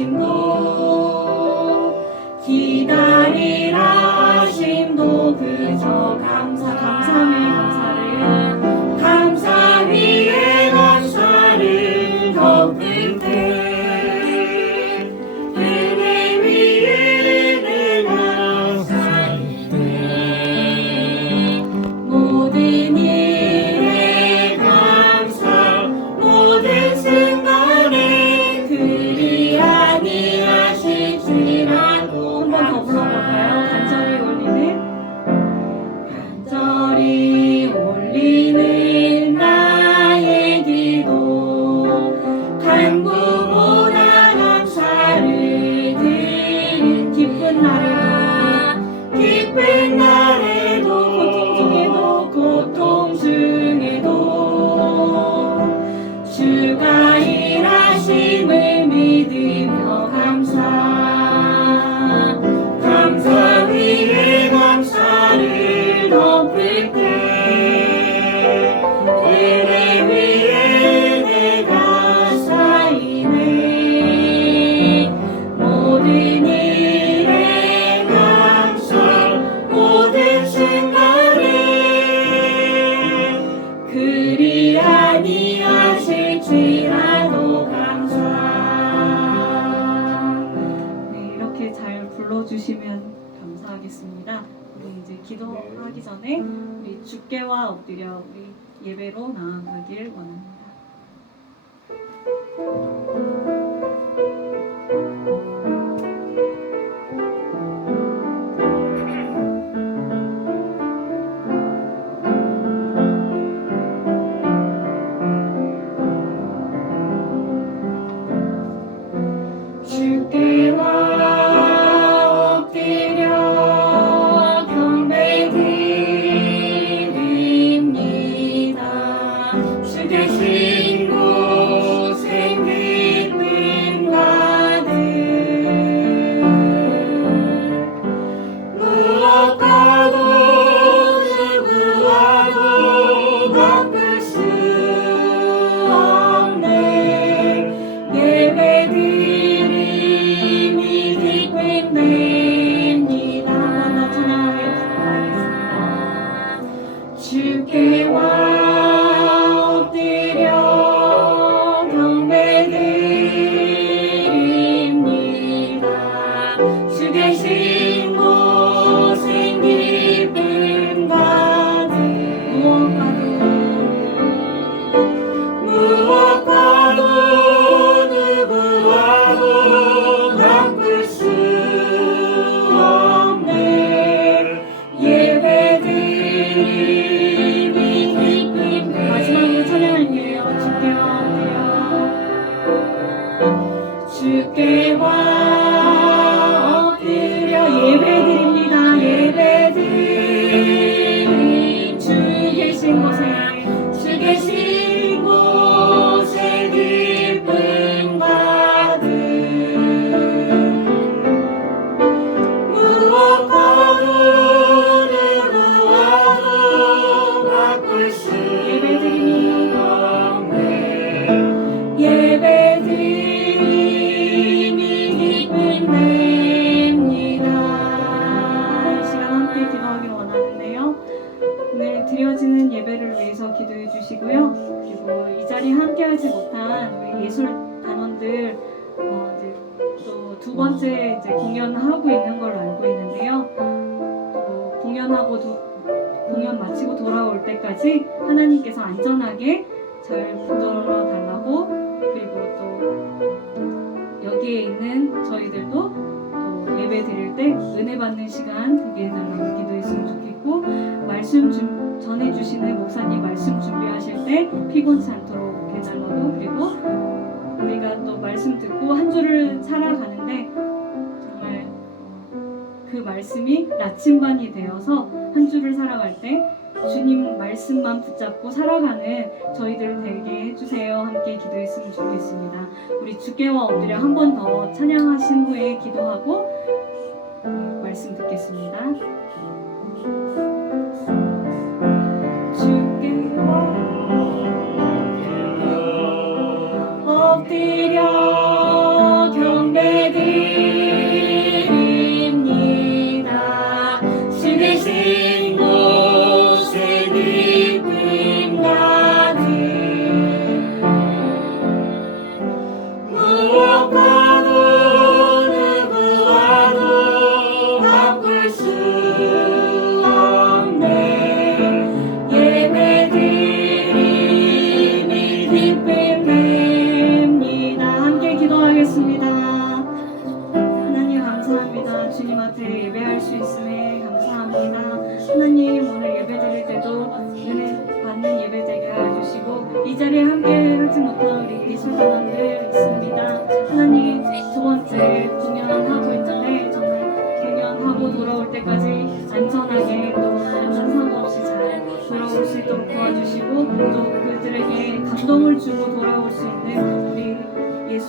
하심도 기다리라 하심도 그저 감사 위에 감사를 덮을 때 은혜 위에 내가 쌓이네 모든 일에 감사 모든 순간에 그리 아니하실지라도 한 번 더 불러볼까요? 간절히 올리는 나의 기도 간구보다 감사를 드리는 기쁜 날에도 고통 중에도 주가 일하심을 믿으며 감사 위에 감사를 덮을 때 은혜 위에 내가 쌓이네 모든 일에 감사 모든 순간에 그리 아니하실지라도 감사. 네, 이렇게 잘 불러주시면 감사하겠습니다. 우리 이제 기도하기 전에 우리 주께와 엎드려 우리 예배로 나아가길 원합니다. 주께와 엎드려 경배드립니다. 주 계신 곳에 기쁨 가득 무엇과도 누구와도 바꿀 수 없네 예배드림이 기쁨됩니다. 한번 찬양하겠습니다. 주께와 엎드려 경배드립니다. 주 계신 곳엔 기쁨 가득 무엇과도 누구와도 바꿀 수 없네 예배드림이 기쁨. 마지막으로 찬양할게요. 주께와 엎드려 예배드립니다. 예배드림 주 계신 곳에 기쁨 가득 무엇과도 누구와도 바꿀 수 없네 예배드림이 기쁨됩니다. 이 시간 함께 기도하길 원하는데요. 오늘 드려지는 예배를 위해서 기도해 주시고요. 그리고 이 자리에 함께하지 못한 우리 예술 단원들 이제 또 두 번째 이제 공연하고 있는 걸 알고 있는데요. 또 공연 마치고 돌아올 때까지 하나님께서 안전하게 잘 붙들어 달라고 그리고 또 여기에 있는 저희들도 또 예배 드릴 때 은혜 받는 시간 되게 해달라고 기도했으면 좋겠고 말씀 전해주시는 목사님 말씀 준비하실 때 피곤치 않도록 해달라고 그리고 우리가 또 말씀 듣고 한 주를 살아가는데 정말 그 말씀이 나침반이 되어서 한 주를 살아갈 때 주님 말씀만 붙잡고 살아가는 저희들 되게 해주세요. 함께 기도했으면 좋겠습니다. 우리 주께와 엎드려 한 번 더 찬양하신 후에 기도하고 말씀 듣겠습니다. 주께와 엎드려 경배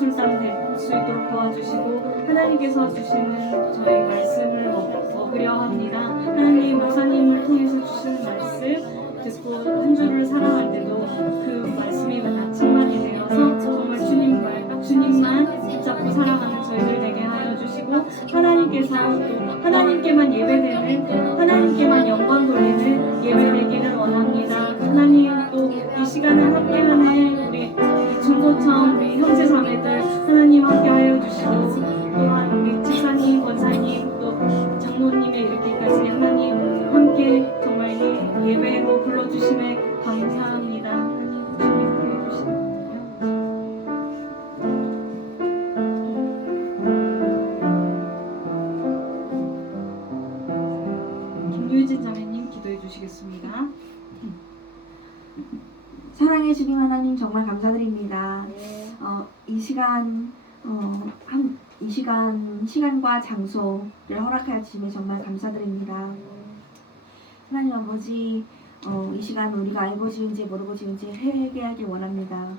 예술단 될 수 있도록 도와주시고 하나님께서 주시는 저희 말씀을 먹으려 합니다. 하나님 목사님을 통해서 주시는 말씀 듣고 한 주를 살아갈 때도 그 말씀이 충만이 되어서 정말 주님만 붙잡고 살아가는 저희들 되게 하여 주시고 하나님께서 또 하나님께만 예배되는 하나님께만 영광 돌리는 예배 되기를 원합니다. 하나님 또 이 시간을 함께하는 우리 중고청 우리 형제 자매들 하나님 함께하여 주시고 또한 우리 집사님 권사님 또 장로님에 이르기까지 하나님 함께 정말 이 예배로 불러주심에 감사합니다. 하나님 주님 부여주시옵소서. 김유진 자매님 기도해 주시겠습니다. 사랑해 주님 하나님 정말 감사드립니다. 네. 이 시간 시간과 장소를 허락하여 주심에 정말 감사드립니다. 하나님 아버지 이 시간 우리가 알고 지은지 모르고 지은지 회개하길 원합니다.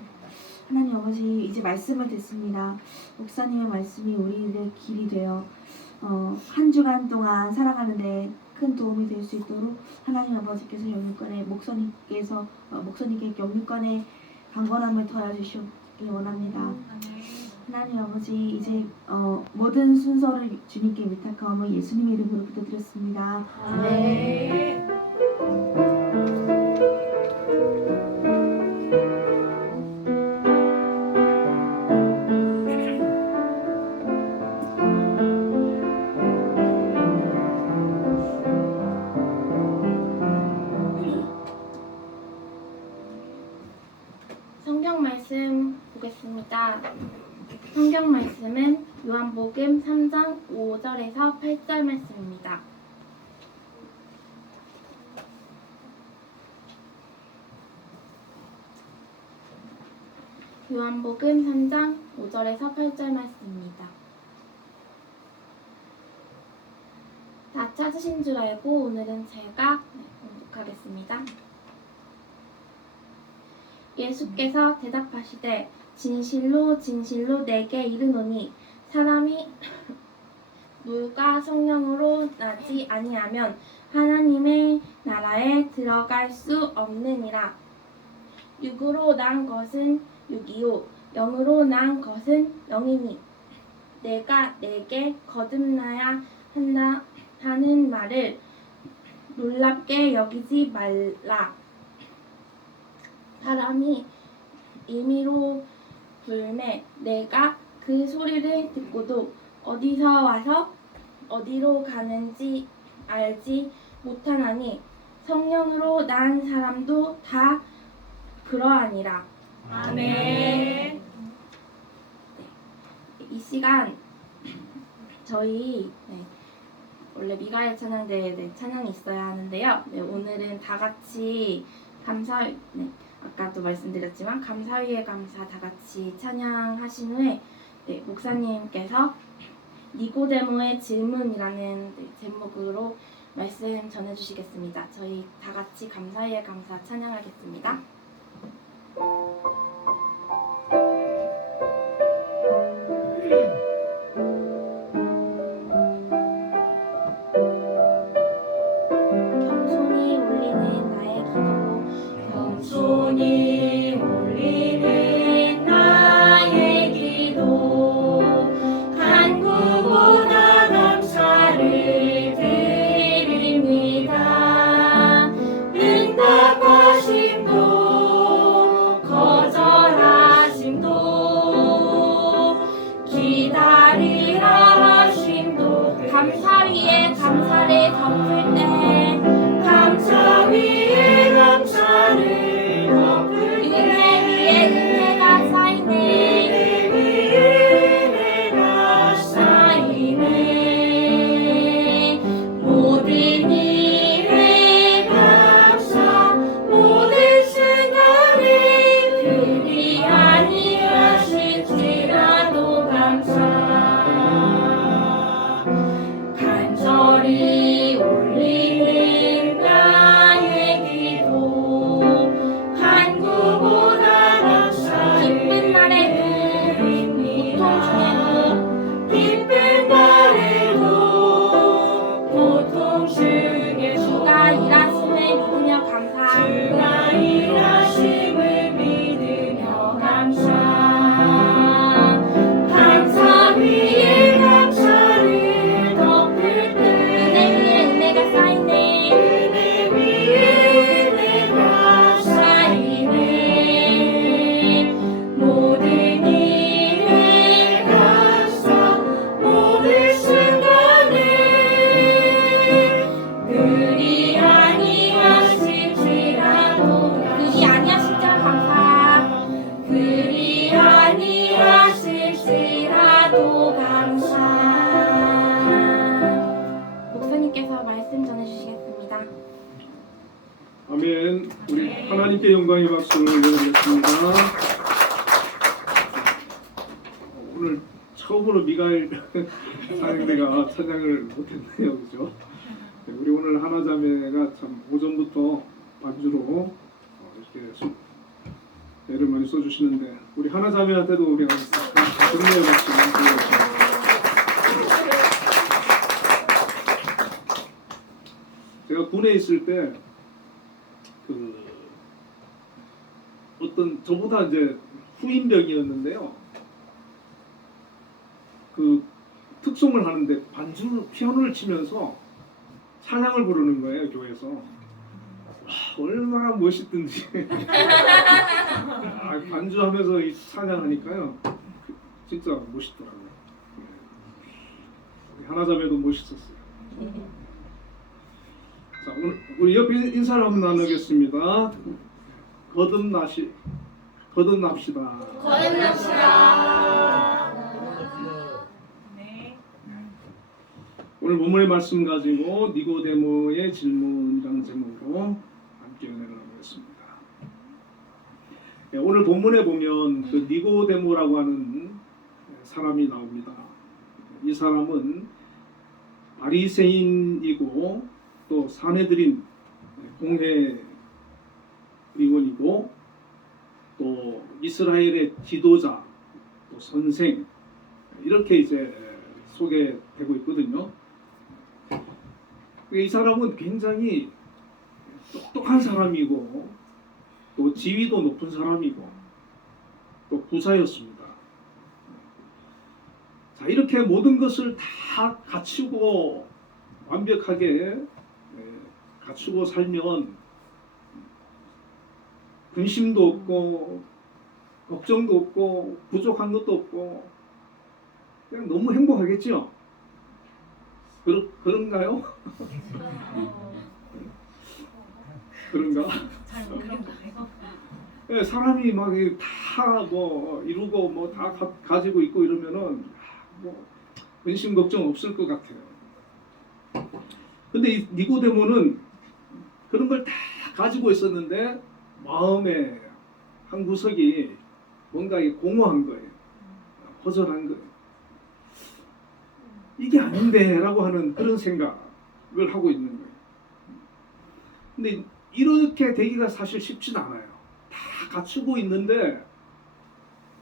하나님 아버지 이제 말씀을 듣습니다. 목사님의 말씀이 우리의 길이 되어 한 주간 동안 살아가는데 큰 도움이 될 수 있도록 하나님 아버지께서 영육간에 목사님께 영육간에 강건함을 더해 주시기 원합니다. 하나님 아버지 이제 모든 순서를 주님께 위탁하오며 예수님의 이름으로 부탁드렸습니다. 네. 성경 말씀 보겠습니다. 성경 말씀은 요한복음 3장 5절에서 8절 말씀입니다. 요한복음 3장 5절에서 8절 말씀입니다. 다 찾으신 줄 알고 오늘은 제가 봉독하겠습니다. 예수께서 대답하시되 진실로 진실로 내게 이르노니 사람이 물과 성령으로 나지 아니하면 하나님의 나라에 들어갈 수 없느니라. 육으로 난 것은 육이요 영으로 난 것은 영이니 내가 내게 거듭나야 한다 하는 말을 놀랍게 여기지 말라. 사람이 임의로 불매 내가 그 소리를 듣고도 어디서 와서 어디로 가는지 알지 못하나니 성령으로 난 사람도 다 그러하니라. 아멘. 이 시간 저희 원래 미가엘 찬양대 찬양이 있어야 하는데요. 오늘은 다 같이 아까도 말씀드렸지만 감사위에 감사 다 같이 찬양하신 후에 목사님께서 니고데모의 질문이라는 제목으로 말씀 전해주시겠습니다. 저희 다 같이 감사위에 감사 찬양하겠습니다. 겸손히 올리는 나의 기도 겸손히 올리는 나의 기도 간구보다 감사를 드립니다. 응답하심도 거저 하나님께 영광의 박수를 올려드리겠습니다. 오늘 처음으로 미가엘 사역대가 찬양을 못했네요, 그죠? 우리 오늘 하나자매가 참 오전부터 반주로 이렇게 애를 많이 써주시는데 우리 하나자매한테도 우리가 격려의 박수를 드리겠습니다. 제가 군에 있을 때 어떤 저보다 이제 후임병이었는데요. 특송을 하는데 반주 피아노를 치면서 찬양을 부르는 거예요, 교회에서. 와, 얼마나 멋있든지. 반주하면서 이 찬양하니까요, 진짜 멋있더라고요. 우리 하나자매도 멋있었어요. 자, 오늘 우리 옆에 인사를 한번 나누겠습니다. 거듭납시다. 네. 오늘 본문의 말씀 가지고 니고데모의 질문이라는 제목으로 함께 은혜를 나누겠습니다. 네, 오늘 본문에 보면 그 니고데모라고 하는 사람이 나옵니다. 이 사람은 바리새인이고 또 사내들인 공회 의원이고 또 이스라엘의 지도자, 또 선생 이렇게 이제 소개되고 있거든요. 이 사람은 굉장히 똑똑한 사람이고 또 지위도 높은 사람이고 또 부자였습니다. 자, 이렇게 모든 것을 다 갖추고 완벽하게 갖추고 살면 근심도 없고 걱정도 없고 부족한 것도 없고 그냥 너무 행복하겠죠? 그런가요? 그런가? 잘 모르겠어요. 네, 사람이 막 다 뭐 이루고 뭐 다 가지고 있고 이러면은 뭐 근심 걱정 없을 것 같아요. 근데 이 니고데모는 그런 걸 다 가지고 있었는데 마음의 한 구석이 뭔가 공허한 거예요. 허전한 거예요. 이게 아닌데 라고 하는 그런 생각을 하고 있는 거예요. 근데 이렇게 되기가 사실 쉽진 않아요. 다 갖추고 있는데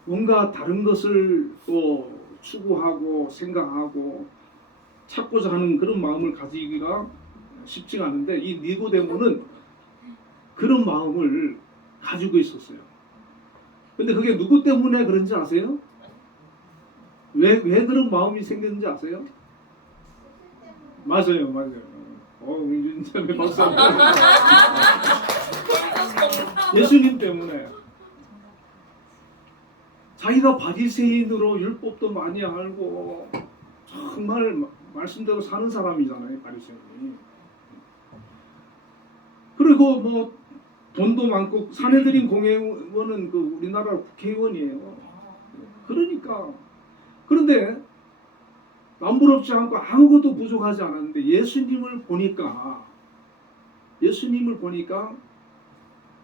뭔가 다른 것을 또 추구하고 생각하고 찾고자 하는 그런 마음을 가지기가 쉽지가 않은데 이 니고데모는 그런 마음을 가지고 있었어요. 근데 그게 누구 때문에 그런지 아세요? 왜 그런 마음이 생겼는지 아세요? 맞아요. 윤자매 박사. 예수님 때문에. 자기가 바리새인으로 율법도 많이 알고 정말 말씀대로 사는 사람이잖아요, 바리새인이. 그리고 뭐 돈도 많고 사내들인 공회의원은 그 우리나라 국회의원이에요. 그러니까 그런데 남부럽지 않고 아무것도 부족하지 않았는데 예수님을 보니까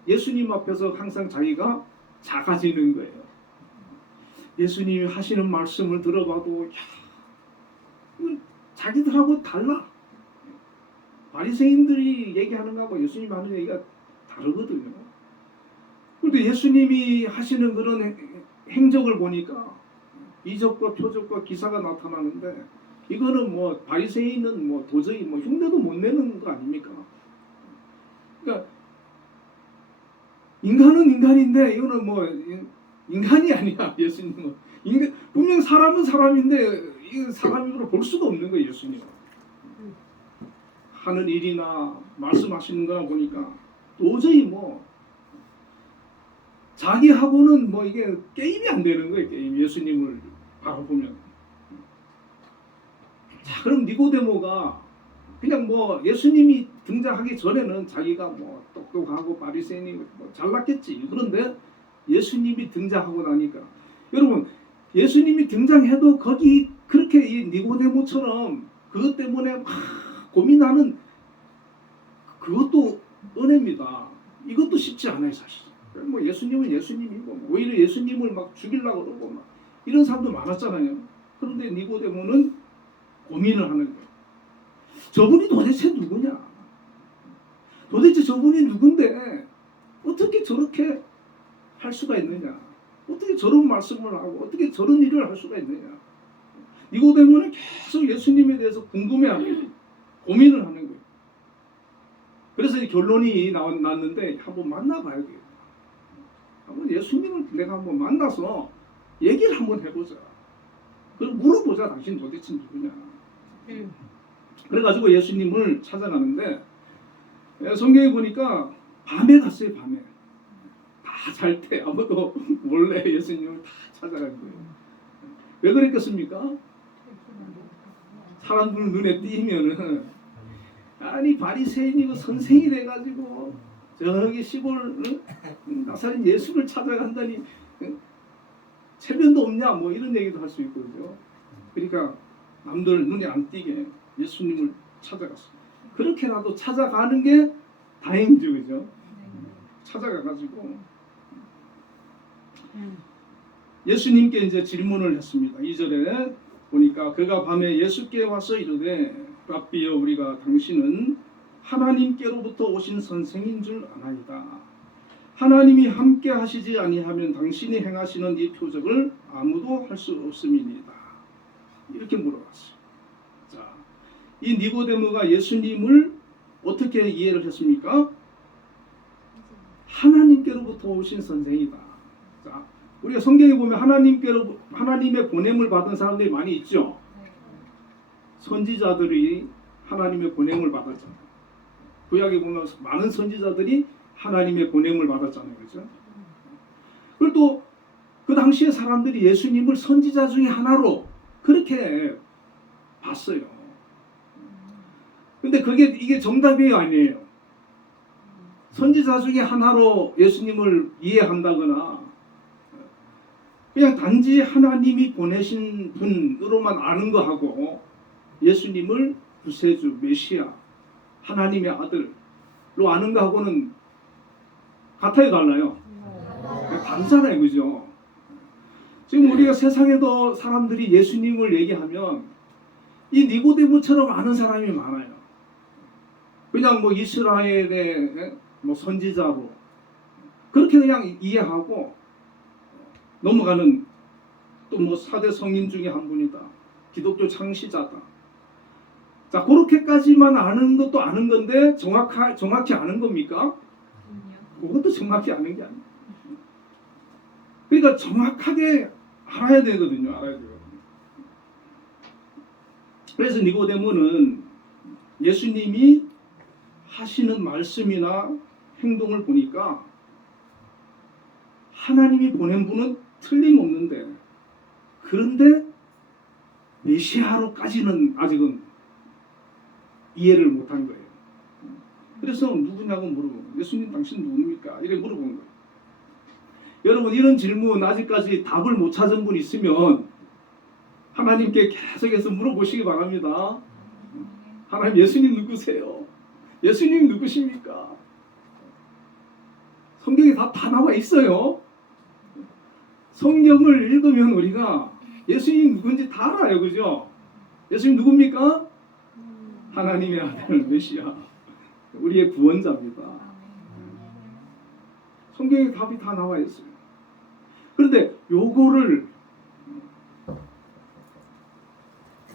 예수님 앞에서 항상 자기가 작아지는 거예요. 예수님이 하시는 말씀을 들어봐도 자기들하고 달라. 바리새인들이 얘기하는 거하고 예수님이 하는 얘기가 다르거든요. 그런데 예수님이 하시는 그런 행적을 보니까 이적과 표적과 기사가 나타나는데 이거는 뭐 바리새인은 뭐 도저히 뭐 흉내도 못 내는 거 아닙니까? 그러니까 인간은 인간인데 이거는 뭐 인간이 아니야. 예수님은 분명 사람은 사람인데 이 사람으로 볼 수가 없는 거예요. 예수님은 하는 일이나 말씀하시는 거나 보니까 도저히 뭐 자기하고는 뭐 이게 게임이 안 되는 거예요. 게임. 예수님을 바라보면. 자, 그럼 니고데모가 그냥 뭐 예수님이 등장하기 전에는 자기가 뭐 똑똑하고 바리새인이 뭐 잘났겠지. 그런데 예수님이 등장하고 나니까 여러분 예수님이 등장해도 거기 그렇게 이 니고데모처럼 그것 때문에 막 고민하는 그것도 은혜입니다. 이것도 쉽지 않아요 사실. 뭐 예수님은 예수님이고 오히려 예수님을 막 죽이려고 그러고 막 이런 사람도 많았잖아요. 그런데 니고데모는 고민을 하는 거예요. 저분이 도대체 누구냐? 도대체 저분이 누군데 어떻게 저렇게 할 수가 있느냐? 어떻게 저런 말씀을 하고 어떻게 저런 일을 할 수가 있느냐? 니고데모는 계속 예수님에 대해서 궁금해하고 고민을 하는 거예요. 그래서 이 결론이 났는데 한번 만나봐야 돼요. 한번 예수님을 내가 한번 만나서 얘기를 한번 해보자. 그리고 물어보자. 당신 도대체 누구냐? 그래가지고 예수님을 찾아가는데 성경에 보니까 밤에 갔어요. 밤에 다 잘 때 아무도 몰래 예수님을 다 찾아간 거예요. 왜 그랬겠습니까? 사람들 눈에 띄면은 아니 바리새인이고 선생이 돼가지고 저기 시골 나사렛 예수를 찾아간다니 체면도 없냐 뭐 이런 얘기도 할 수 있고 그죠. 그러니까 남들 눈에 안 띄게 예수님을 찾아갔어요. 그렇게라도 찾아가는 게 다행이죠, 그죠? 찾아가가지고 예수님께 이제 질문을 했습니다. 2절에 보니까 그가 밤에 예수께 와서 이르되 랍비여 우리가 당신은 하나님께로부터 오신 선생인 줄 아나이다. 하나님이 함께 하시지 아니하면 당신이 행하시는 이 표적을 아무도 할 수 없음이니이다. 이렇게 물어봤어요. 자, 이 니고데모가 예수님을 어떻게 이해를 했습니까? 하나님께로부터 오신 선생이다. 자, 우리가 성경에 보면 하나님의 보냄을 받은 사람들이 많이 있죠. 선지자들이 하나님의 보냄을 받았잖아요. 구약에 보면 많은 선지자들이 하나님의 보냄을 받았잖아요, 그렇죠? 그리고 또 그 당시에 사람들이 예수님을 선지자 중에 하나로 그렇게 봤어요. 근데 이게 정답이 아니에요. 선지자 중에 하나로 예수님을 이해한다거나 그냥 단지 하나님이 보내신 분으로만 아는 거하고 예수님을 구세주, 메시아, 하나님의 아들로 아는 거하고는 같아요, 달라요? 다르잖아요, 그죠? 지금 우리가 세상에도 사람들이 예수님을 얘기하면 이 니고데모처럼 아는 사람이 많아요. 그냥 뭐 이스라엘의 뭐 선지자로 그렇게 그냥 이해하고 넘어가는 또 뭐 4대 성인 중에 한 분이다. 기독교 창시자다. 자, 그렇게까지만 아는 것도 아는 건데 정확히 아는 겁니까? 그것도 정확히 아는 게 아니에요. 그러니까 정확하게 알아야 되거든요. 알아야 돼요. 그래서 니고데모는 예수님이 하시는 말씀이나 행동을 보니까 하나님이 보낸 분은 틀림없는데 그런데 메시아로까지는 아직은 이해를 못한 거예요. 그래서 누구냐고 물어보고 예수님 당신 누굽니까? 이렇게 물어본 거예요. 여러분 이런 질문 아직까지 답을 못 찾은 분 있으면 하나님께 계속해서 물어보시기 바랍니다. 하나님 예수님 누구세요? 예수님 누구십니까? 성경에 다 나와 있어요. 성경을 읽으면 우리가 예수님 누군지 다 알아요. 그죠? 예수님 누굽니까? 하나님의 아들 메시아, 우리의 구원자입니다. 성경에 답이 다 나와 있어요. 그런데 요거를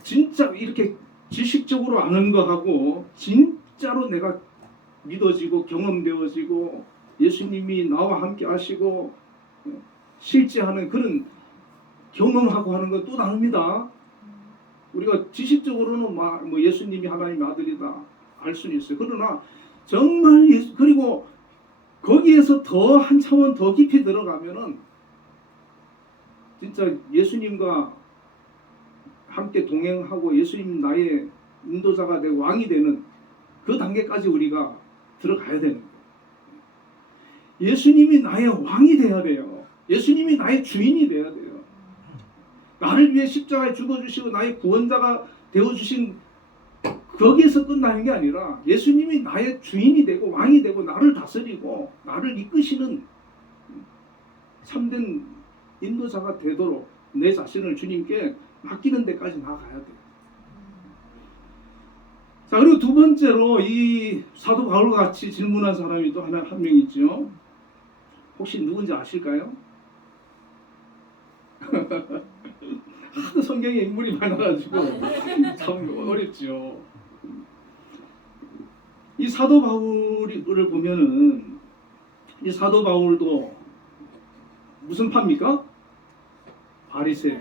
진짜 이렇게 지식적으로 아는 거하고 진짜로 내가 믿어지고 경험되어지고 예수님이 나와 함께 하시고 실제하는 그런 경험하고 하는 건 또 다릅니다. 우리가 지식적으로는 뭐 예수님이 하나님의 아들이다 알 수는 있어요. 그러나 정말 그리고 거기에서 더 한 차원 더 깊이 들어가면은 진짜 예수님과 함께 동행하고 예수님 나의 인도자가 되고 왕이 되는 그 단계까지 우리가 들어가야 되는 거예요. 예수님이 나의 왕이 돼야 돼요. 예수님이 나의 주인이 돼야 돼요. 나를 위해 십자가에 죽어주시고 나의 구원자가 되어주신 거기에서 끝나는 게 아니라 예수님이 나의 주인이 되고 왕이 되고 나를 다스리고 나를 이끄시는 참된 인도자가 되도록 내 자신을 주님께 맡기는 데까지 나아가야 돼요. 자, 그리고 두 번째로 이 사도 바울과 같이 질문한 사람이 또 한 명 있죠. 혹시 누군지 아실까요? 하도 성경에 인물이 많아가지고 참 어렵죠. 이 사도 바울을 보면은 이 사도 바울도 무슨 파입니까? 바리새요.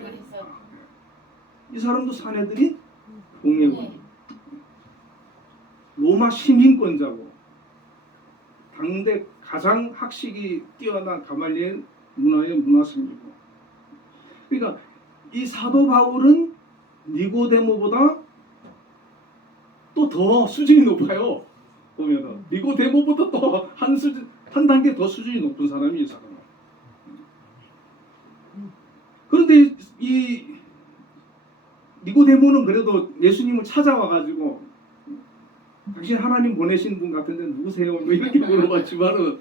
이 사람도 사내들이 공예고 로마 시민권자고 당대 가장 학식이 뛰어난 가말리엘 문화의 문화생이고, 그러니까 이 사도 바울은 니고데모보다 또 더 수준이 높아요. 보면은 니고데모보다 또 한 단계 더 수준이 높은 사람이 이 사람. 그런데 이 니고데모는 그래도 예수님을 찾아와 가지고 당신 하나님 보내신 분 같은데 누구세요? 뭐 이렇게 물어봤지만은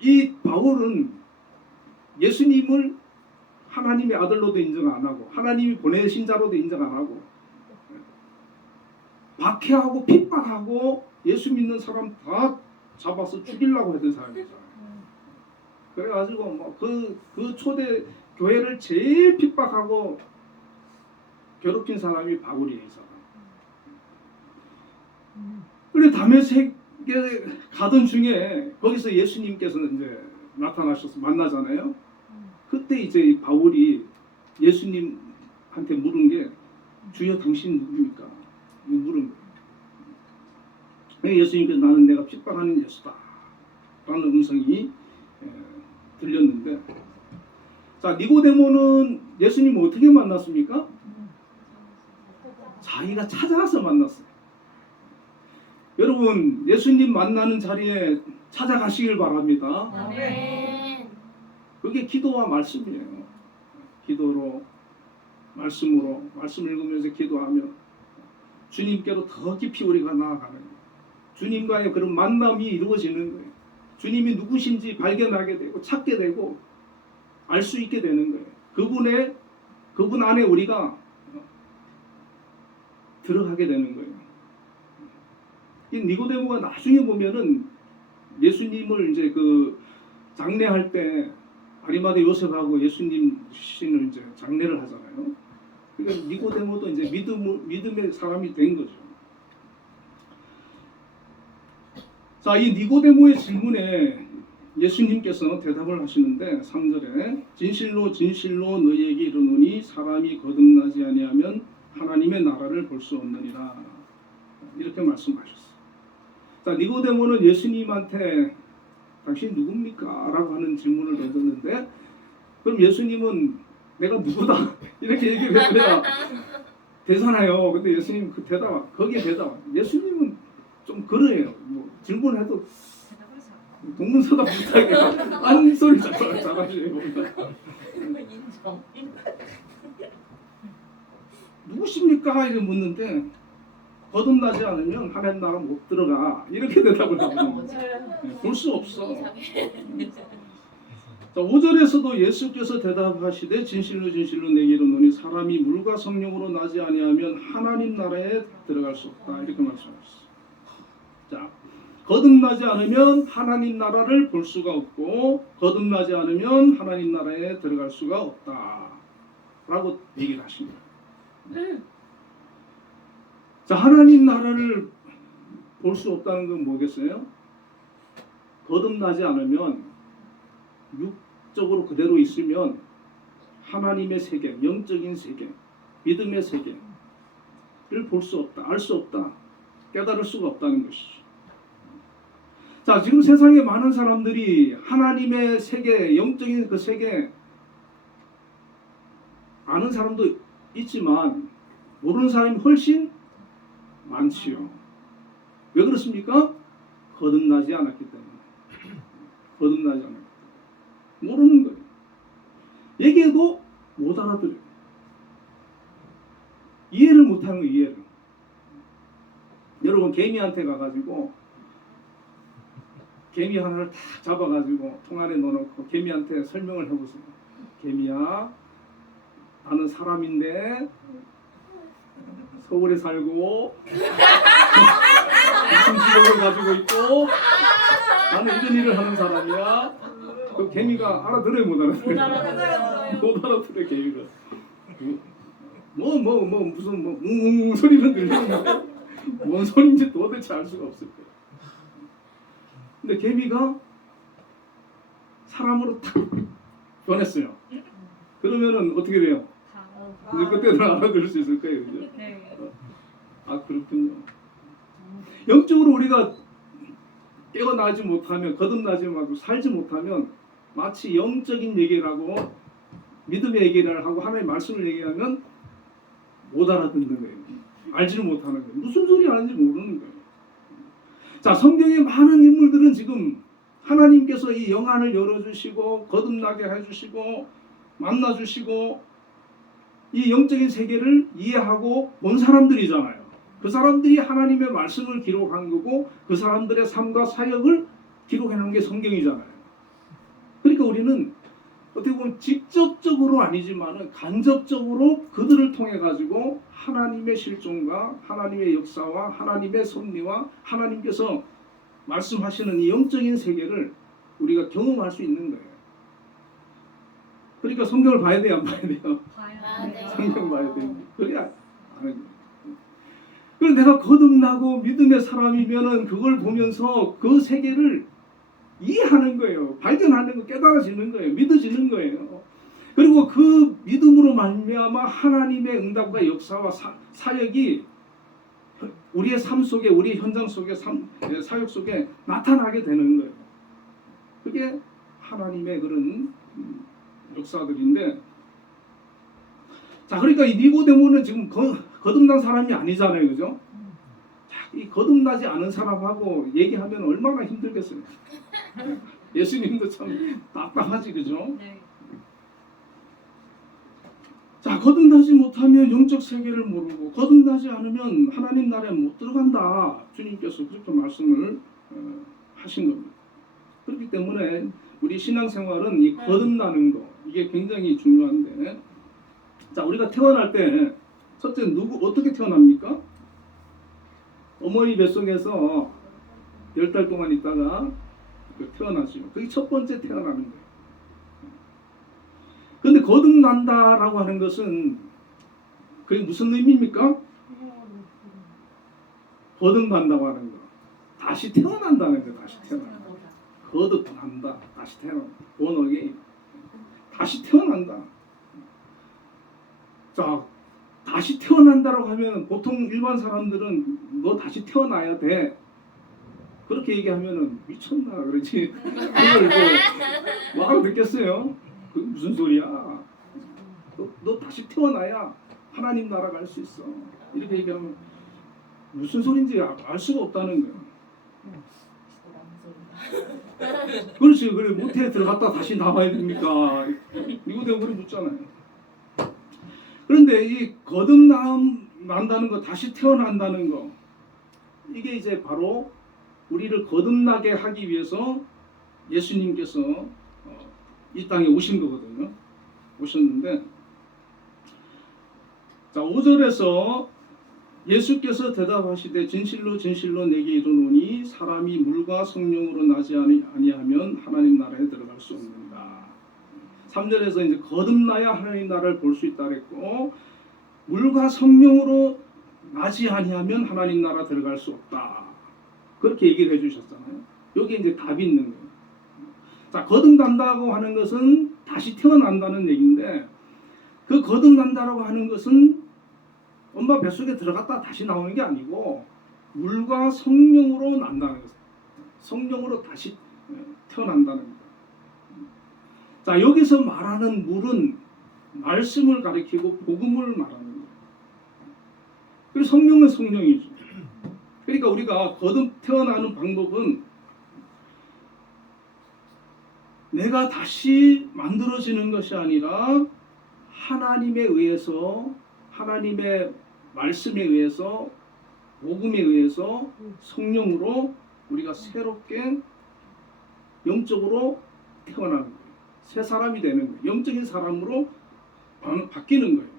이 바울은 예수님을 하나님의 아들로도 인정 안 하고 하나님이 보내신 자로도 인정 안 하고 박해하고 핍박하고 예수 믿는 사람 다 잡아서 죽이려고 했던 사람이잖아요. 그래가지고 뭐 그 초대 교회를 제일 핍박하고 괴롭힌 사람이 바울이에요, 이 사람. 그래 다메섹에 가던 중에 거기서 예수님께서는 이제 나타나셔서 만나잖아요. 그때 이제 바울이 예수님한테 물은 게 주여 당신 누굽니까? 물은 거예요. 예수님께서 나는 내가 핍박하는 예수다 라는 음성이 들렸는데, 자 니고데모는 예수님을 어떻게 만났습니까? 자기가 찾아가서 만났어요. 여러분 예수님 만나는 자리에 찾아가시길 바랍니다. 아멘. 그게 기도와 말씀이에요. 기도로 말씀으로 말씀 읽으면서 기도하면 주님께로 더 깊이 우리가 나아가는 거예요. 주님과의 그런 만남이 이루어지는 거예요. 주님이 누구신지 발견하게 되고 찾게 되고 알 수 있게 되는 거예요. 그분 안에 우리가 들어가게 되는 거예요. 이 니고데모가 나중에 보면은 예수님을 이제 그 장례할 때 아리마대 요셉하고 예수님 신을 이제 장례를 하잖아요. 그러니까 니고데모도 이제 믿음의 사람이 된 거죠. 자, 이 니고데모의 질문에 예수님께서 대답을 하시는데 3절에 진실로 진실로 너희에게 이르노니 사람이 거듭나지 아니하면 하나님의 나라를 볼 수 없느니라, 이렇게 말씀하셨어요. 자, 니고데모는 예수님한테 당신 누굽니까? 라고 하는 질문을 던졌는데, 그럼 예수님은 내가 누구다 이렇게 얘기를 해야 되잖아요. 근데 예수님 그 거기에 대답, 예수님은 좀 그러해요. 뭐 질문해도 동문서답 못하게 딴 소리 잘하시네요. 누구십니까? 이렇게 묻는데 거듭나지 않으면 하나님 나라 못 들어가, 이렇게 대답을 하거든요. 볼 수 없어. 자, 5절에서도 예수께서 대답하시되 진실로 진실로 내게 이르노니 사람이 물과 성령으로 나지 아니하면 하나님 나라에 들어갈 수 없다, 이렇게 말씀하셨어요. 자, 거듭나지 않으면 하나님 나라를 볼 수가 없고 거듭나지 않으면 하나님 나라에 들어갈 수가 없다 라고 얘기를 하십니다. 자, 하나님 나라를 볼 수 없다는 건 뭐겠어요? 거듭나지 않으면 육적으로 그대로 있으면 하나님의 세계, 영적인 세계, 믿음의 세계를 볼 수 없다, 알 수 없다, 깨달을 수가 없다는 것이죠. 자, 지금 세상에 많은 사람들이 하나님의 세계, 영적인 그 세계 아는 사람도 있지만 모르는 사람이 훨씬 많지요. 왜 그렇습니까? 거듭나지 않았기 때문에. 거듭나지 않았기 때문에. 모르는 거예요. 얘기해도 못 알아들어요. 이해를 못하는 거예요. 이해를. 여러분 개미한테 가가지고 개미 하나를 딱 잡아가지고 통 안에 넣어놓고 개미한테 설명을 해보세요. 개미야, 나는 사람인데 서울에 살고 무슨 직업을 가지고 있고 나는 이런 일을 하는 사람이야. 그 개미가 알아들어요, 못 알아들어요? 못 알아들어요, 개미가. 무슨 웅웅 소리는 들리는데 뭔 소리인지 도대체 알 수가 없을 거예요. 근데 개미가 사람으로 탁 변했어요. 그러면은 어떻게 돼요? 이제 그때는 알아들을 수 있을 거예요, 그죠? 네. 아, 그렇군요. 영적으로 우리가 깨어나지 못하면, 거듭나지 못하고 살지 못하면 마치 영적인 얘기를 하고 믿음의 얘기를 하고 하나님의 말씀을 얘기하면 못 알아듣는 거예요. 알지를 못하는 거예요. 무슨 소리 하는지 모르는 거예요. 자, 성경의 많은 인물들은 지금 하나님께서 이 영안을 열어주시고 거듭나게 해주시고 만나주시고 이 영적인 세계를 이해하고 본 사람들이잖아요. 그 사람들이 하나님의 말씀을 기록한 거고 그 사람들의 삶과 사역을 기록해 놓은 게 성경이잖아요. 그러니까 우리는 어떻게 보면 직접적으로 아니지만은 간접적으로 그들을 통해 가지고 하나님의 실존과 하나님의 역사와 하나님의 섭리와 하나님께서 말씀하시는 이 영적인 세계를 우리가 경험할 수 있는 거예요. 그러니까 성경을 봐야 돼요, 안 봐야 돼요? 봐야 돼요. 성경 봐야 돼요. 그래야 아는 거예요. 그럼 내가 거듭나고 믿음의 사람이면은 그걸 보면서 그 세계를 이해하는 거예요. 발견하는 거, 깨달아지는 거예요. 믿어지는 거예요. 그리고 그 믿음으로 말미암아 하나님의 응답과 역사와 사역이 우리의 삶 속에, 우리의 현장 속에, 사역 속에 나타나게 되는 거예요. 그게 하나님의 그런 역사들인데, 자, 그러니까 이 니고데모는 지금 거듭난 사람이 아니잖아요, 그죠? 자, 이 거듭나지 않은 사람하고 얘기하면 얼마나 힘들겠어요. 예수님도 참 답답하지, 그죠? 네. 자, 거듭나지 못하면 영적 세계를 모르고 거듭나지 않으면 하나님 나라에 못 들어간다. 주님께서 그렇게 말씀을 하신 겁니다. 그렇기 때문에 우리 신앙생활은 이 거듭나는 거 이게 굉장히 중요한데, 자, 우리가 태어날 때 첫째 어떻게 태어납니까? 어머니 뱃속에서 10달 동안 있다가 태어나죠. 그게 첫 번째 태어나는 거예요. 근데 거듭난다라고 하는 것은 그게 무슨 의미입니까? 거듭난다고 하는 거. 다시 태어난다는 거. 다시 태어난다. 거듭난다. 다시 태어난다. born again. 다시 태어난다. 자, 다시 태어난다라고 하면 보통 일반 사람들은 너 다시 태어나야 돼. 그렇게 얘기하면은 미쳤나 그러지. 그걸 뭐 알아듣겠어요? 그 무슨 소리야? 너 다시 태어나야 하나님 나라 갈 수 있어. 이렇게 얘기하면 무슨 소린지 알 수가 없다는 거예요. 그렇지. 그래 모태에 들어갔다 다시 나와야 됩니까? 니고데모는 묻잖아요. 그런데 이 거듭난다는 거, 다시 태어난다는 거, 이게 이제 바로 우리를 거듭나게 하기 위해서 예수님께서 이 땅에 오신 거거든요. 오셨는데, 자, 5절에서 예수께서 대답하시되 진실로 진실로 내게 이르노니 사람이 물과 성령으로 나지 아니하면 하나님 나라에 들어갈 수 없는다. 3절에서 이제 거듭나야 하나님 나라를 볼 수 있다 그랬고, 물과 성령으로 나지 아니하면 하나님 나라 들어갈 수 없다. 그렇게 얘기를 해주셨잖아요. 여기 이제 답이 있는 거예요. 자, 거듭난다고 하는 것은 다시 태어난다는 얘기인데, 그 거듭난다라고 하는 것은 엄마 뱃속에 들어갔다 다시 나오는 게 아니고 물과 성령으로 난다는 거예요. 성령으로 다시 태어난다는 거예요. 자, 여기서 말하는 물은 말씀을 가리키고 복음을 말하는 거예요. 그리고 성령은 성령이죠. 그러니까 우리가 거듭 태어나는 방법은 내가 다시 만들어지는 것이 아니라 하나님에 의해서, 하나님의 말씀에 의해서 복음에 의해서 성령으로 우리가 새롭게 영적으로 태어나는 거예요. 새 사람이 되는 거예요. 영적인 사람으로 바뀌는 거예요.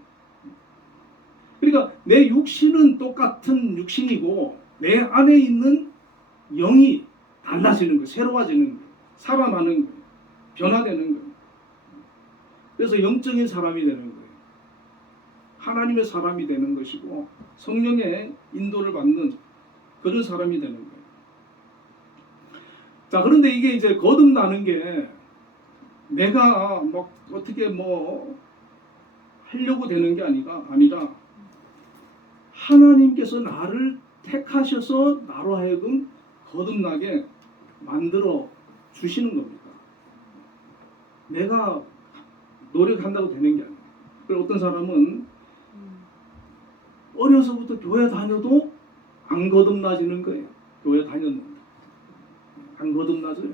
그러니까 내 육신은 똑같은 육신이고 내 안에 있는 영이 달라지는 거예요. 새로워지는 거예요. 살아나는 거예요. 변화되는 거예요. 그래서 영적인 사람이 되는 거예요. 하나님의 사람이 되는 것이고 성령의 인도를 받는 그런 사람이 되는 거예요. 자, 그런데 이게 이제 거듭나는 게 내가 막 어떻게 뭐 하려고 되는 게 아니라 하나님께서 나를 택하셔서 나로 하여금 거듭나게 만들어 주시는 겁니다. 내가 노력한다고 되는 게 아니에요. 그리고 어떤 사람은 어려서부터 교회 다녀도 안 거듭나지는 거예요. 교회 다녔는데 안 거듭나져요.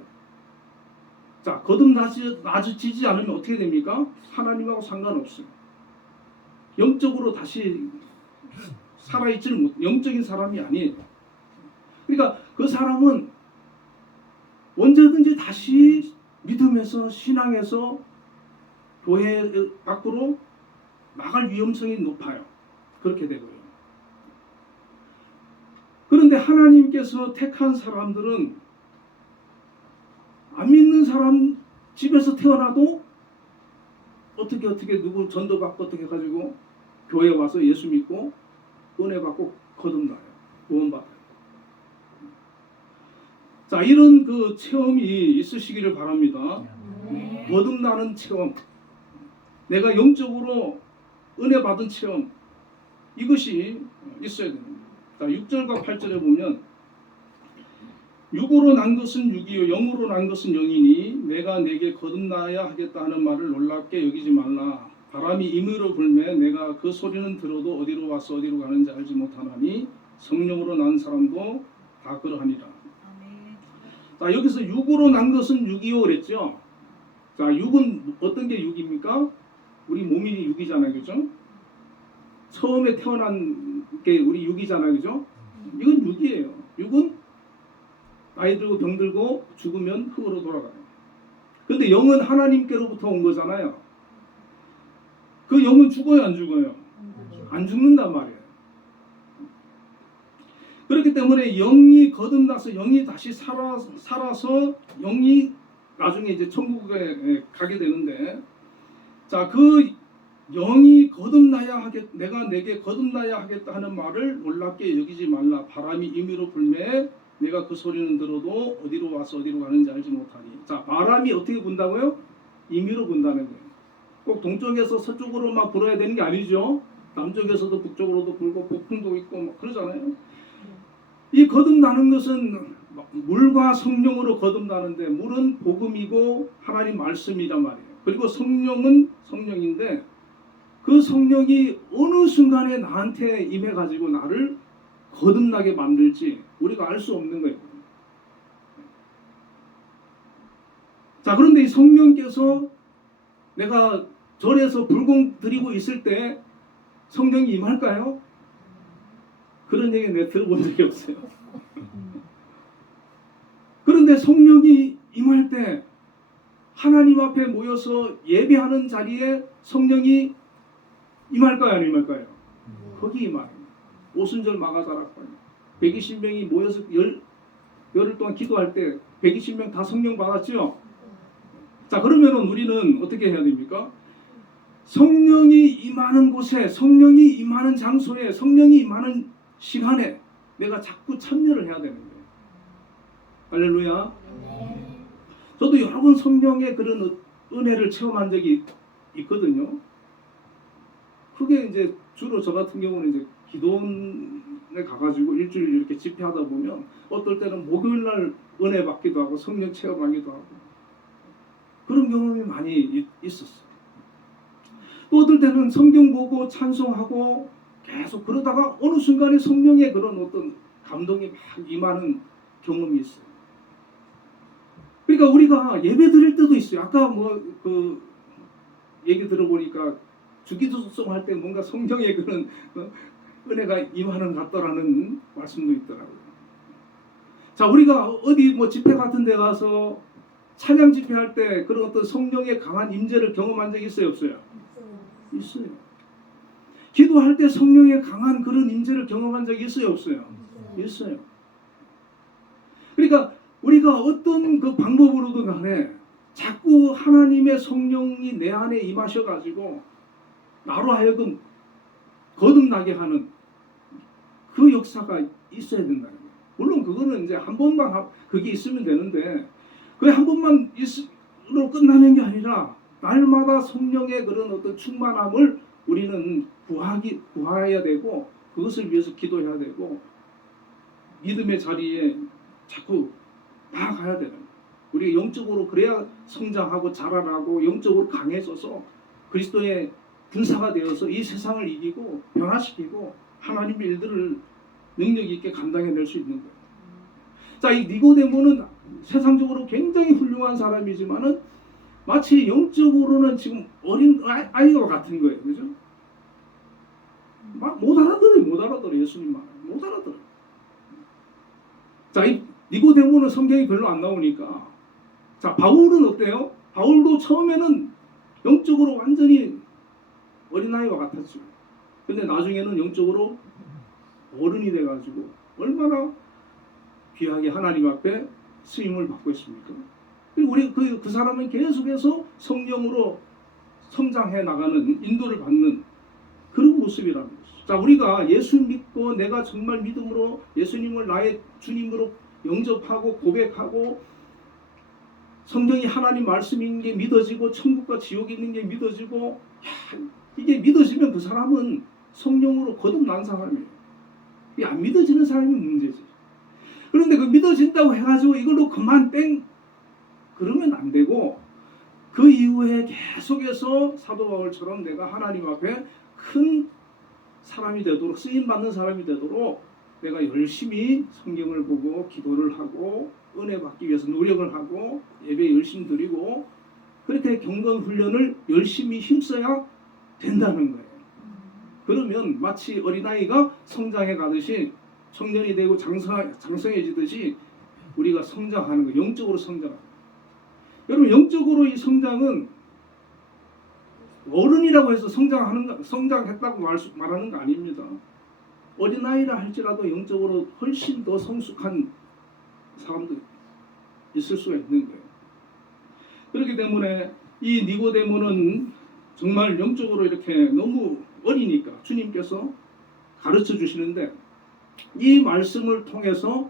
자, 거듭나지지 않으면 어떻게 됩니까? 하나님하고 상관없어요. 영적으로 다시 살아있지는 못, 영적인 사람이 아니에요. 그러니까 그 사람은 언제든지 다시 믿음에서 신앙에서 교회 밖으로 나갈 위험성이 높아요. 그렇게 되고요. 그런데 하나님께서 택한 사람들은 안 믿는 사람 집에서 태어나도 어떻게 누구 전도받고 어떻게 해가지고 교회 와서 예수 믿고 은혜 받고 거듭나요. 구원받아요. 자, 이런 그 체험이 있으시기를 바랍니다. 거듭나는 체험, 내가 영적으로 은혜 받은 체험, 이것이 있어야 됩니다. 자, 6절과 8절에 보면 육으로 난 것은 육이요 영으로 난 것은 영이니 내가 내게 거듭나야 하겠다 하는 말을 놀랍게 여기지 말라. 바람이 임의로 불매 내가 그 소리는 들어도 어디로 와서 어디로 가는지 알지 못하나니 성령으로 난 사람도 다 그러하니라. 자, 여기서 육으로 난 것은 육이요 그랬죠. 자, 육은 어떤 게 육입니까? 우리 몸이 육이잖아요, 그죠? 처음에 태어난 게 우리 육이잖아요, 그죠? 이건 육이에요. 육은 나이 들고 병 들고 죽으면 흙으로 돌아가요. 근데 영은 하나님께로부터 온 거잖아요. 그 영은 죽어요, 안 죽어요? 안 죽는단 말이에요. 그렇기 때문에 영이 거듭나서 영이 다시 살아서 영이 나중에 이제 천국에 가게 되는데, 자, 그 영이 내가 내게 거듭나야 하겠다 하는 말을 놀랍게 여기지 말라. 바람이 임의로 불매 내가 그 소리는 들어도 어디로 와서 어디로 가는지 알지 못하니. 자, 바람이 어떻게 분다고요? 임의로 분다는 거예요. 꼭 동쪽에서 서쪽으로만 불어야 되는 게 아니죠. 남쪽에서도 북쪽으로도 불고 폭풍도 있고 막 그러잖아요. 이 거듭나는 것은 물과 성령으로 거듭나는데, 물은 복음이고 하나님 말씀이란 말이에요. 그리고 성령은 성령인데 그 성령이 어느 순간에 나한테 임해가지고 나를 거듭나게 만들지 우리가 알 수 없는 거예요. 자, 그런데 이 성령께서 내가 절에서 불공 드리고 있을 때 성령이 임할까요? 그런 얘기 내가 들어본 적이 없어요. 그런데 성령이 임할 때 하나님 앞에 모여서 예배하는 자리에 성령이 임할까요, 안 임할까요? 거기 임해요. 오순절 마가다락방 120명이 모여서 열흘 동안 기도할 때 120명 다 성령 받았죠? 자, 그러면은 우리는 어떻게 해야 됩니까? 성령이 임하는 곳에, 성령이 임하는 장소에, 성령이 임하는 시간에 내가 자꾸 참여를 해야 되는 거예요. 할렐루야. 저도 여러 번 성령의 그런 은혜를 체험한 적이 있거든요. 그게 이제 주로 저 같은 경우는 이제 기도원에 가가지고 일주일 이렇게 집회하다 보면 어떨 때는 목요일날 은혜 받기도 하고 성령 체험하기도 하고 그런 경험이 많이 있었어요. 또 어떨 때는 성경 보고 찬송하고 계속 그러다가 어느 순간에 성령의 그런 어떤 감동이 막 임하는 경험이 있어요. 그러니까 우리가 예배 드릴 때도 있어요. 아까 뭐 그 얘기 들어보니까 주기도송 할 때 뭔가 성령의 그런 은혜가 임하는 것 같더라는 말씀도 있더라고요. 자, 우리가 어디 뭐 집회 같은 데 가서 찬양 집회할 때 그런 어떤 성령의 강한 임재를 경험한 적 있어요, 없어요? 있어요. 기도할 때 성령의 강한 그런 임재를 경험한 적 있어요, 없어요? 있어요. 그러니까 우리가 어떤 그 방법으로든 간에 자꾸 하나님의 성령이 내 안에 임하셔가지고 나로 하여금 거듭나게 하는 그 역사가 있어야 된다는 거예요. 물론 그거는 이제 한 번만 그게 있으면 되는데 그게 한 번만 있으로 끝나는 게 아니라 날마다 성령의 그런 어떤 충만함을 우리는 구해야 되고 그것을 위해서 기도해야 되고 믿음의 자리에 자꾸 나아가야 되는 거예요. 우리가 영적으로 그래야 성장하고 자라나고 영적으로 강해져서 그리스도의 군사가 되어서 이 세상을 이기고 변화시키고 하나님의 일들을 능력 있게 감당해낼 수 있는 거예요. 자, 이 니고데모는 세상적으로 굉장히 훌륭한 사람이지만은 마치 영적으로는 지금 어린 아이와 같은 거예요, 그죠? 막 못 알아들어요. 예수님 말 못 알아들어요. 자, 이 니고데모는 성경이 별로 안 나오니까. 자, 바울은 어때요? 바울도 처음에는 영적으로 완전히 어린아이와 같았죠. 근데 나중에는 영적으로 어른이 돼가지고 얼마나 귀하게 하나님 앞에 쓰임을 받고 있습니까? 그리고 우리 그 사람은 계속해서 성령으로 성장해 나가는 인도를 받는 그런 모습이라는 것이죠. 자, 우리가 예수 믿고 내가 정말 믿음으로 예수님을 나의 주님으로 영접하고 고백하고 성경이 하나님 말씀인 게 믿어지고 천국과 지옥이 있는 게 믿어지고 이게 믿어지면 그 사람은 성령으로 거듭난 사람이에요. 이게 안 믿어지는 사람이 문제지. 그런데 그 믿어진다고 해가지고 이걸로 그만 땡 그러면 안 되고 그 이후에 계속해서 사도 바울처럼 내가 하나님 앞에 큰 사람이 되도록 쓰임받는 사람이 되도록 내가 열심히 성경을 보고 기도를 하고 은혜 받기 위해서 노력을 하고 예배 열심히 드리고 그렇게 경건 훈련을 열심히 힘써야 된다는 거예요. 그러면 마치 어린아이가 성장해 가듯이 청년이 되고 장성해지듯이 우리가 성장하는 거예요. 영적으로 성장하는 거예요. 여러분, 영적으로 이 성장은 어른이라고 해서 성장했다고 말하는 거 아닙니다. 어린아이라 할지라도 영적으로 훨씬 더 성숙한 사람도 있을 수가 있는 거예요. 그렇기 때문에 이 니고데모는 정말 영적으로 이렇게 너무 어리니까 주님께서 가르쳐 주시는데 이 말씀을 통해서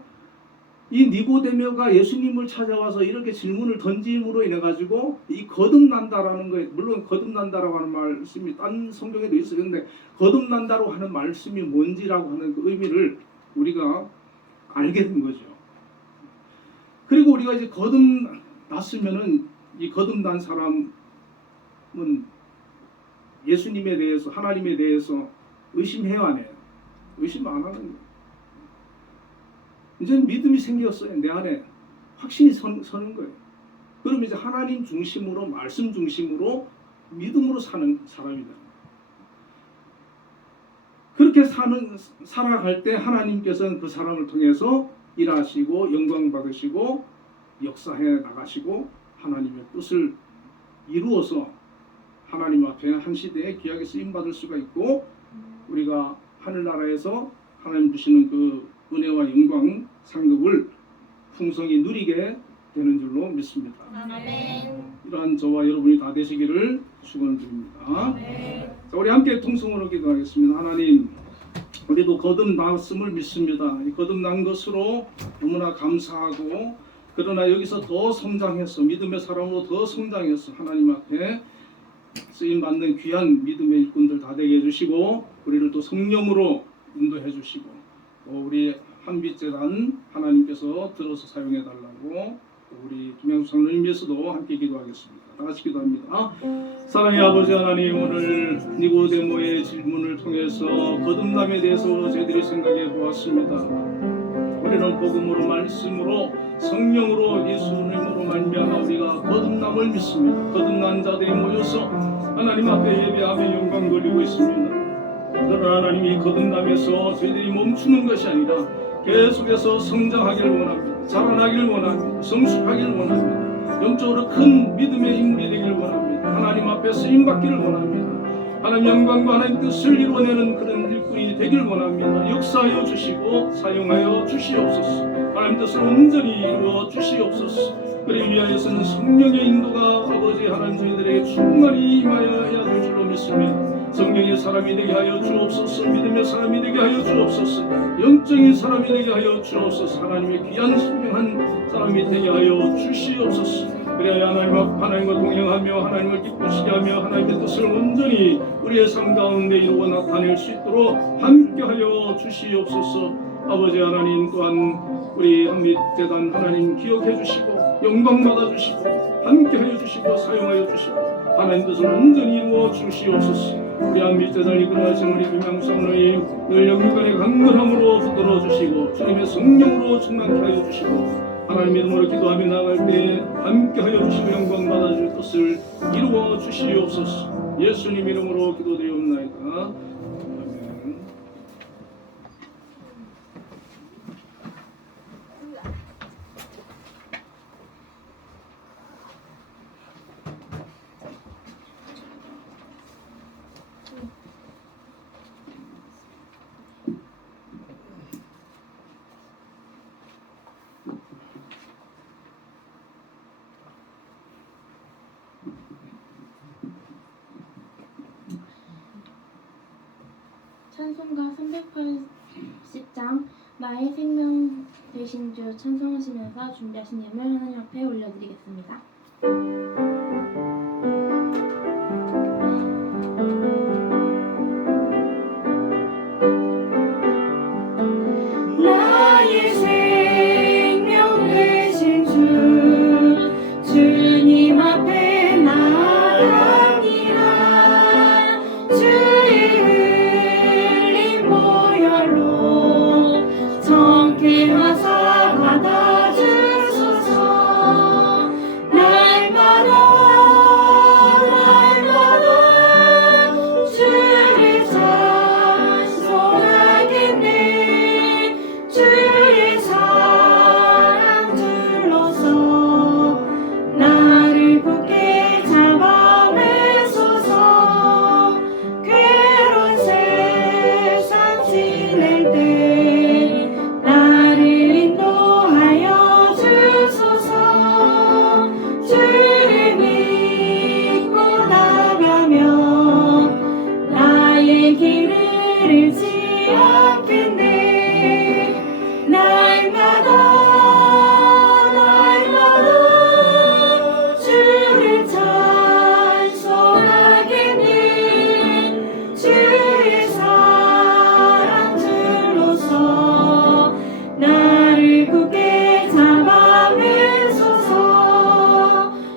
이 니고데모가 예수님을 찾아와서 이렇게 질문을 던짐으로 인해 가지고 이 거듭난다라는 거에 물론 거듭난다라고 하는 말씀이 딴 성경에도 있어요. 근데 거듭난다고 하는 말씀이 뭔지라고 하는 그 의미를 우리가 알게 된 거죠. 그리고 우리가 이제 거듭났으면은 이 거듭난 사람은 예수님에 대해서 하나님에 대해서 의심해요, 안 해요? 의심 안 하는 거예요. 이제 믿음이 생겼어요. 내 안에 확신이 서는 거예요. 그럼 이제 하나님 중심으로 말씀 중심으로 믿음으로 사는 사람이다. 그렇게 살아갈 때 하나님께서는 그 사람을 통해서 일하시고 영광 받으시고 역사해 나가시고 하나님의 뜻을 이루어서 하나님 앞에 한 시대에 귀하게 쓰임 받을 수가 있고 우리가 하늘나라에서 하나님 주시는 그 은혜와 영광 상급을 풍성히 누리게 되는 줄로 믿습니다. 아멘. 이러한 저와 여러분이 다 되시기를 축원드립니다. 아멘. 자, 우리 함께 통성으로 기도하겠습니다. 하나님, 우리도 거듭났음을 믿습니다. 이 거듭난 것으로 너무나 감사하고 그러나 여기서 더 성장해서 믿음의 사람으로 더 성장해서 하나님 앞에 쓰임받는 귀한 믿음의 일꾼들 다 되게 해주시고 우리를 또 성령으로 인도해 주시고 우리 한빛재단 하나님께서 들어서 사용해 달라고 우리 김양수 장로님 위해서도 함께 기도하겠습니다. 다 같이 기도합니다. 사랑의 아버지 하나님, 오늘 니고데모의 질문을 통해서 거듭남에 대해서 저희들이 생각해 보았습니다. 우리는 복음으로 말씀으로 성령으로 예수님으로 말미암아 우리가 거듭남을 믿습니다. 거듭난 자들이 모여서 하나님 앞에 예배하며 영광 돌리고 있습니다. 그러나 하나님이 거듭남에서 저희들이 멈추는 것이 아니라 계속해서 성장하기를 원합니다. 자라나기를 원합니다. 성숙하기를 원합니다. 영적으로 큰 믿음의 인물이 되기를 원합니다. 하나님 앞에 쓰임받기를 원합니다. 하나님 영광과 하나님 뜻을 이루어내는 그런 일꾼이 되기를 원합니다. 역사하여 주시고 사용하여 주시옵소서. 하나님 뜻을 온전히 이루어 주시옵소서. 그를 위하여서는 성령의 인도가 아버지 하나님 저희들에게 충만히 임하여야 될 줄로 믿습니다. 성령의 사람이 되게 하여 주옵소서. 믿음의 사람이 되게 하여 주옵소서. 영적인 사람이 되게 하여 주옵소서. 하나님의 귀한 신명한 사람이 되게 하여 주시옵소서. 그래야 하나님과 동행하며 하나님을 기쁘시게 하며 하나님의 뜻을 온전히 우리의 삶 가운데 이루어 나타낼 수 있도록 함께하여 주시옵소서. 아버지 하나님 또한 우리 한빛재단 하나님 기억해 주시고 영광 받아 주시고 함께하여 주시고 사용하여 주시고 하나님 뜻을 온전히 이루어 주시옵소서. 우리 한빛재단을 이끌어가신 우리 김양성로님 늘 영육간의 강건함으로 붙들어 주시고 주님의 성령으로 충만케 하여 주시고 하나님의 이름으로 기도하며 나갈 때 함께하여 주시고 영광 받아줄 뜻을 이루어 주시옵소서. 예수님 이름으로 기도드리옵나이다. 아멘. 찬송가 380장 나의 생명 되신 주 찬송하시면서 준비하신 예물 하나님 앞에 올려드리겠습니다. 나의 생명 되신 주 주님 앞에 나아갑니다. 주의 흘린 보혈로 정케 하사 받아주소서. 날마다 주를 찬송하겠네. 주의 사랑 둘러서 나를 굳게 잡아내소서. 괴로운 세상 지낼 때 나를 인도하여 주소서. 주를 믿고 나가면 나의 길을 잃지 않겠네. 날마다 주를 찬송하겠네. 주의 사랑 둘러서 나를 굳게 잡아내소서.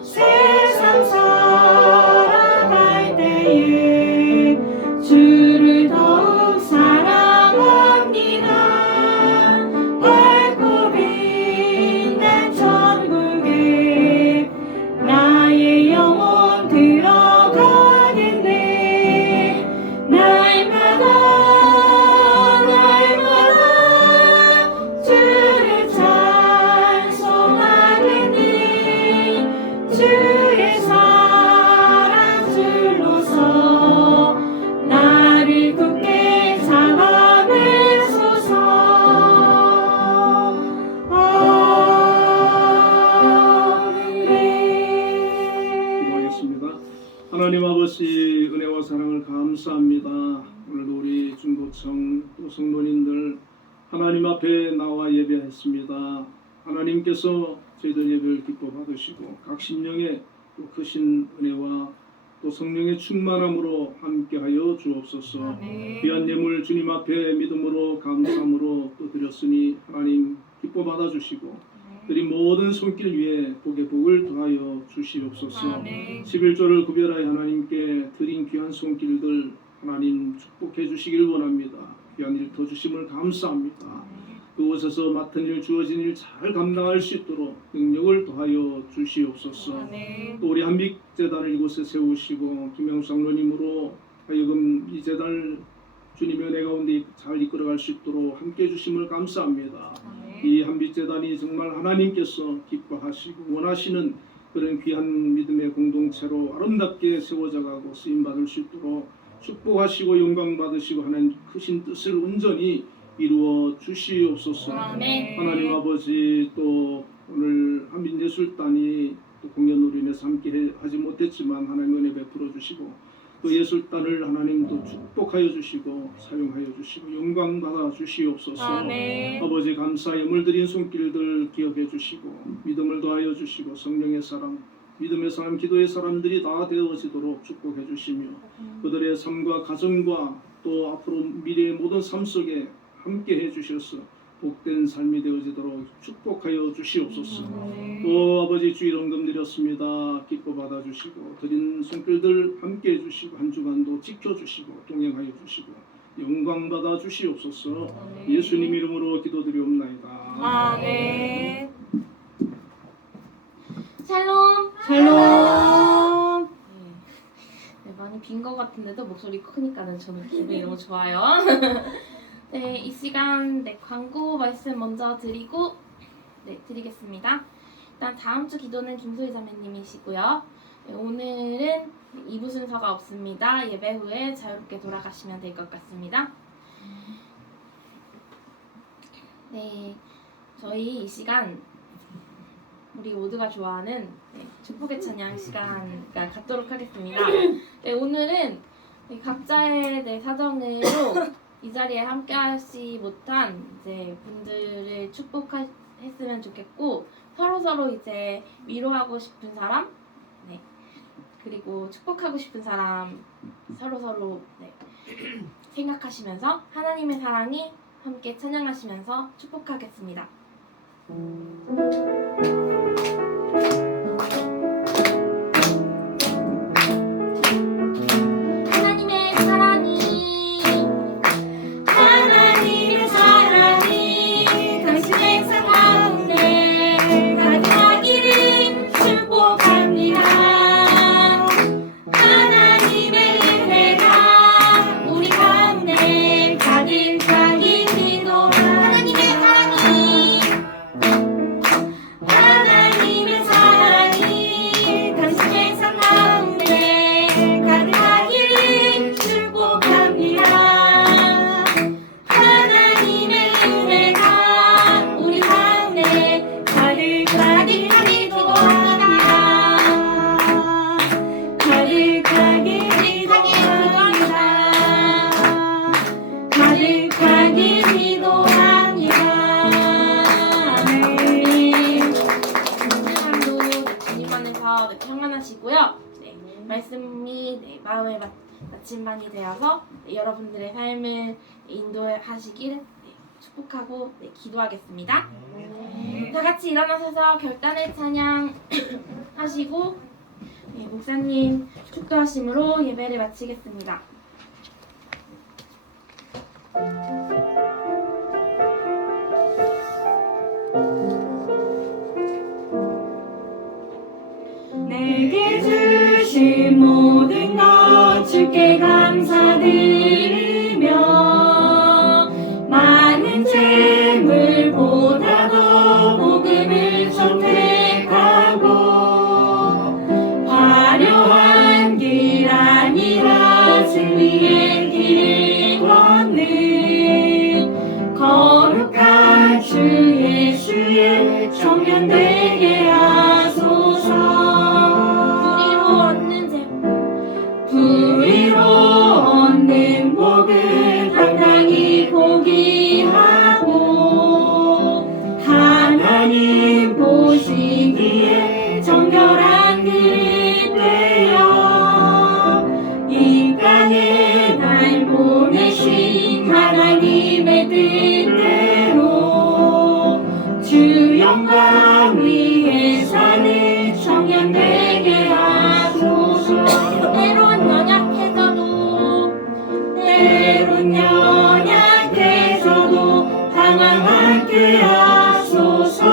세상 살아갈 때에 주를 더욱 사랑합니다. 밝고 빛난 천국에 나의 영혼 들어가겠네. 날마다 주를 찬송하겠네. 주의 사랑 둘러서 나를 굳게 잡아내소서. 아멘. 기도하겠습니다. 하나님 아버지 은혜와 사랑을 감사합니다. 오늘도 우리 중도청 또 성도님들 하나님 앞에 나와 예배했습니다. 하나님께서 저희들 예배를 기뻐 받으시고 각 심령에 또 크신 은혜와 또 성령의 충만함으로 함께하여 주옵소서. 귀한 예물 주님 앞에 믿음으로 감사함으로 또 드렸으니 하나님 기뻐 받아주시고 드린 모든 손길 위에 복의 복을 더하여 주시옵소서. 11조를 구별하여 하나님께 드린 귀한 손길들 하나님 축복해 주시길 원합니다. 귀한 일 더주심을 감사합니다. 그곳에서 맡은 일 주어진 일 잘 감당할 수 있도록 능력을 더하여 주시옵소서. 또 우리 한빛재단을 이곳에 세우시고 김영수 장로님으로 하여금 이 재단을 주님의 은혜 가운데 잘 이끌어갈 수 있도록 함께해 주심을 감사합니다. 아멘. 이 한빛재단이 정말 하나님께서 기뻐하시고 원하시는 그런 귀한 믿음의 공동체로 아름답게 세워져가고 쓰임받을 수 있도록 축복하시고 영광 받으시고 하는 크신 뜻을 온전히 이루어 주시옵소서. 아멘. 하나님 아버지, 또 오늘 한빛예술단이 또 공연으로 인해서 함께 하지 못했지만 하나님 은혜 베풀어 주시고 그 예술단을 하나님도 축복하여 주시고 사용하여 주시고 영광 받아 주시옵소서. 아멘. 아버지 감사의 물들인 손길들 기억해 주시고 믿음을 더하여 주시고 성령의 사람, 믿음의 사람, 기도의 사람들이 다 되어지도록 축복해 주시며 그들의 삶과 가정과 또 앞으로 미래의 모든 삶 속에 함께 해 주셔서 복된 삶이 되어지도록 축복하여 주시옵소서. 또 아버지 주일 헌금 드렸습니다. 기뻐 받아 주시고 드린 손길들 함께 해 주시고 한 주간도 지켜 주시고 동행하여 주시고 영광 받아 주시옵소서. 예수님 이름으로 기도드리옵나이다. 아멘. 샬롬. 샬롬. 네, 많이 빈 것 같은데도 목소리 크니까는 저는 기분이 너무 좋아요. 네, 이 시간 광고 말씀 먼저 드리고 드리겠습니다. 일단 다음 주 기도는 김소희 자매님이시고요. 네, 오늘은 2부 순서가 없습니다. 예배 후에 자유롭게 돌아가시면 될 것 같습니다. 네, 저희 이 시간 우리 모두가 좋아하는 축복의 찬양 시간 갖도록 하겠습니다. 네, 오늘은 각자의 사정으로 이 자리에 함께하지 못한 분들을 축복했으면 좋겠고 서로 이제 위로하고 싶은 사람, 그리고 축복하고 싶은 사람 서로 생각하시면서 하나님의 사랑이 함께 찬양하시면서 축복하겠습니다. 하나님의 사랑이 당신의 삶 가운데 가득하기를 축복합니다. 하나님의 은혜가 우리 가운데 가득하기 기도합니다. 하나님의 사랑이 당신의 삶 가운데 가득하기를 축복합니다. 하나님의 은혜가 우리 가운데 가득하기 기도합니다. 가득하기 기도합니다. 가득하기 기도합니다. 아멘. 오늘도 주님 안에서 평안하시고요. 말씀이 마음의 나침반이 되어서 여러분들의 삶을 인도하시길 축복하고 기도하겠습니다. 다 같이 일어나셔서 결단의 찬양 하시고 목사님 축도하심으로 예배를 마치겠습니다. 내게 주신 모든 것 주께 감사드리며 많은 재물보다도 복음을 선택하고 화려한 길 아니라 진리의 길을 걷는 거룩한 주 예수의 청년 되게 하소서. 불의로 얻는 복은 당당히 포기하고 하나님 보시기에 정결한 그릇 되어 이 땅에 날 보내신 하나님의 뜻대로 주 영광 위에 사는 청년 되게 하소서. 때론 연약해서도 항상 함께 하소서.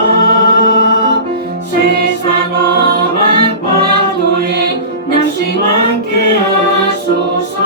세상 험한 파도에 낚시 함께 하소서.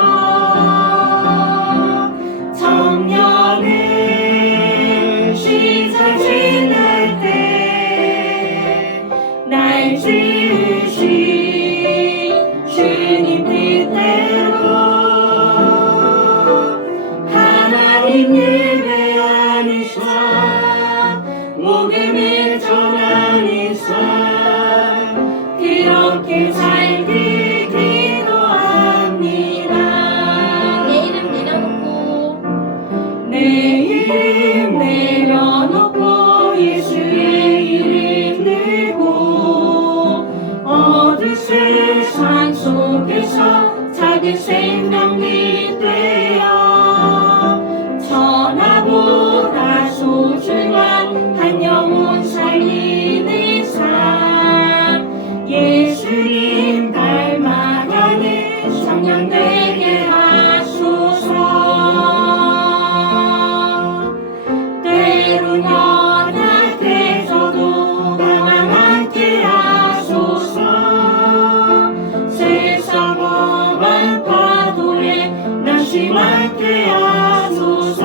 함께 하소서.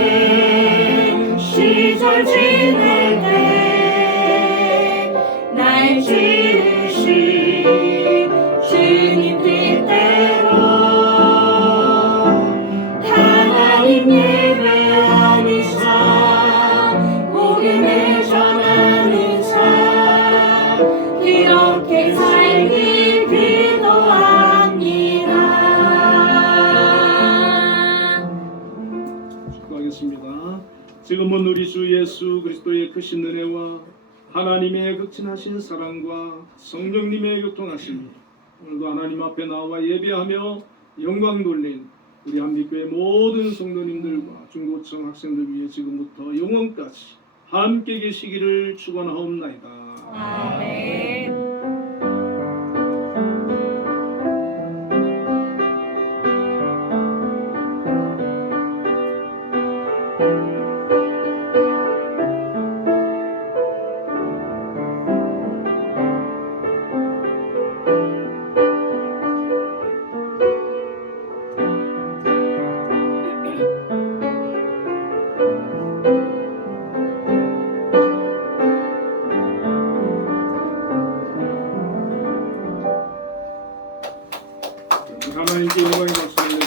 청년은 시절 지낼 때 날 지으신 주님 뜻대로 하나님 예배하는 삶, 복음을 전하는 삶, 이렇게 살길 기도합니다. 축복하겠습니다. 지금은 우리 주 예수 그리스도의 크신 은혜와 하나님의 극진하신 사랑과 성령님의 교통하심이 오늘도 하나님 앞에 나와 예배하며 영광 돌린 우리 한빛교회 모든 성도님들과 중고청 학생들 위해 지금부터 영원까지 함께 계시기를 축원하옵나이다. 아멘. 하나님께 영광의 박수를